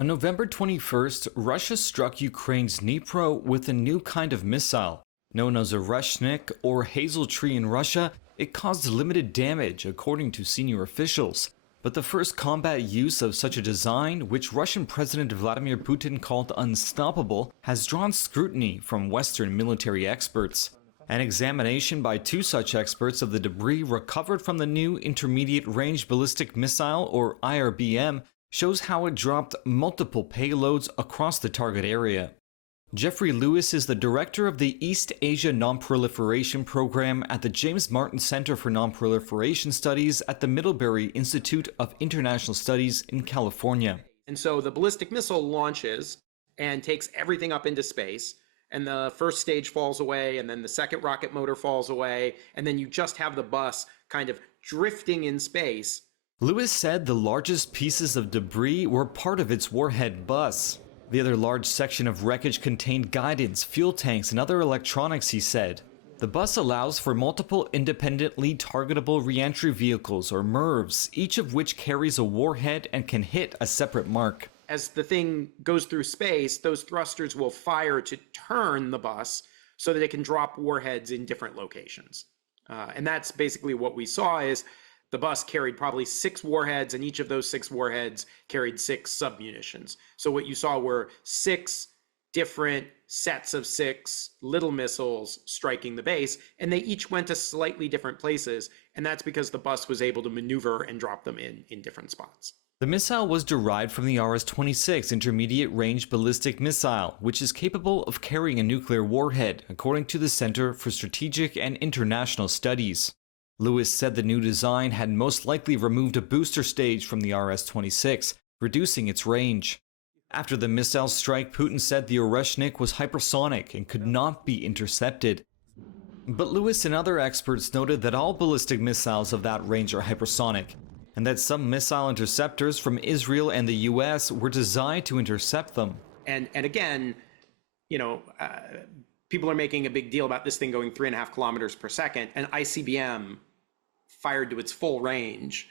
On November 21st, Russia struck Ukraine's Dnipro with a new kind of missile. Known as Oreshnik or hazel tree in Russia, it caused limited damage, according to senior officials. But the first combat use of such a design, which Russian President Vladimir Putin called unstoppable, has drawn scrutiny from Western military experts. An examination by two such experts of the debris recovered from the new intermediate-range ballistic missile, or IRBM, shows how it dropped multiple payloads across the target area. Jeffrey Lewis is the director of the East Asia Non-Proliferation Program at the James Martin Center for Non-Proliferation Studies at the Middlebury Institute of International Studies in California. And so the ballistic missile launches and takes everything up into space, and the first stage falls away, and then the second rocket motor falls away, and then you just have the bus kind of drifting in space. Lewis said the largest pieces of debris were part of its warhead bus. The other large section of wreckage contained guidance, fuel tanks, and other electronics, he said. The bus allows for multiple independently targetable reentry vehicles, or MIRVs, each of which carries a warhead and can hit a separate mark. As the thing goes through space, those thrusters will fire to turn the bus so that it can drop warheads in different locations. And that's basically what we saw is the bus carried probably 6 warheads, and each of those 6 warheads carried 6 submunitions. So what you saw were 6 different sets of 6 little missiles striking the base, and they each went to slightly different places, and that's because the bus was able to maneuver and drop them in different spots. The missile was derived from the RS-26 intermediate-range ballistic missile, which is capable of carrying a nuclear warhead, according to the Center for Strategic and International Studies. Lewis said the new design had most likely removed a booster stage from the RS-26, reducing its range. After the missile strike, Putin said the Oreshnik was hypersonic and could not be intercepted. But Lewis and other experts noted that all ballistic missiles of that range are hypersonic, and that some missile interceptors from Israel and the US were designed to intercept them. And again, people are making a big deal about this thing going 3.5 kilometers per second, and ICBM fired to its full range,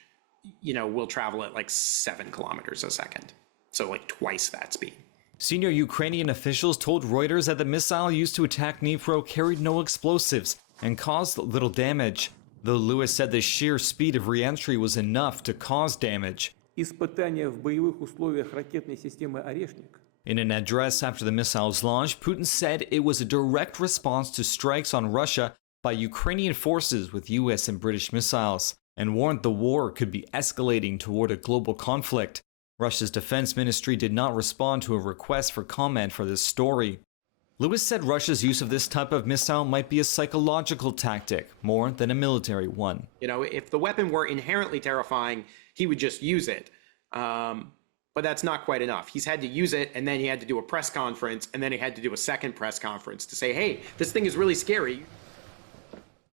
will travel at like 7 kilometers a second. So like twice that speed. Senior Ukrainian officials told Reuters that the missile used to attack Dnipro carried no explosives and caused little damage, though Lewis said the sheer speed of re-entry was enough to cause damage. Испытания в боевых условиях ракетной системы Oreshnik. In an address after the missile's launch, Putin said it was a direct response to strikes on Russia by Ukrainian forces with US and British missiles, and warned the war could be escalating toward a global conflict. Russia's defense ministry did not respond to a request for comment for this story. Lewis said Russia's use of this type of missile might be a psychological tactic, more than a military one. If the weapon were inherently terrifying, he would just use it. But that's not quite enough. He's had to use it, and then he had to do a press conference, and then he had to do a second press conference to say, hey, this thing is really scary.